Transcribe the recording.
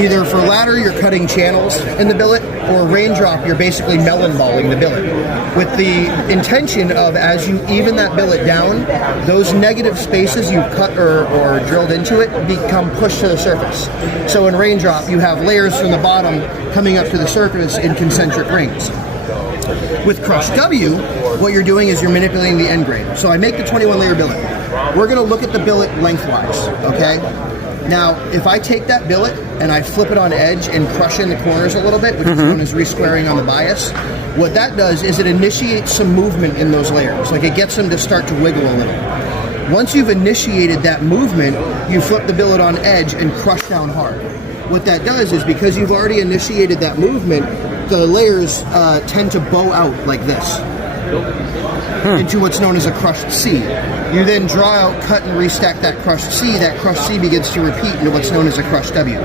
Either for ladder, you're cutting channels in the billet, or raindrop, you're basically melon balling the billet. With the intention of, as you even that billet down, those negative spaces you've cut or drilled into it become pushed to the surface. So in raindrop, you have layers from the bottom coming up to the surface in concentric rings. With Crush W, what you're doing is you're manipulating the end grain. So I make the 21 layer billet. We're going to look at the billet lengthwise, okay? Now, if I take that billet and I flip it on edge and crush in the corners a little bit, which is known as re-squaring on the bias, what that does is it initiates some movement in those layers. Like it gets them to start to wiggle a little. Once you've initiated that movement, you flip the billet on edge and crush down hard. What that does is because you've already initiated that movement, the layers tend to bow out like this into what's known as a crushed C. You then draw out, cut, and restack that crushed C. That crushed C begins to repeat into what's known as a crushed W.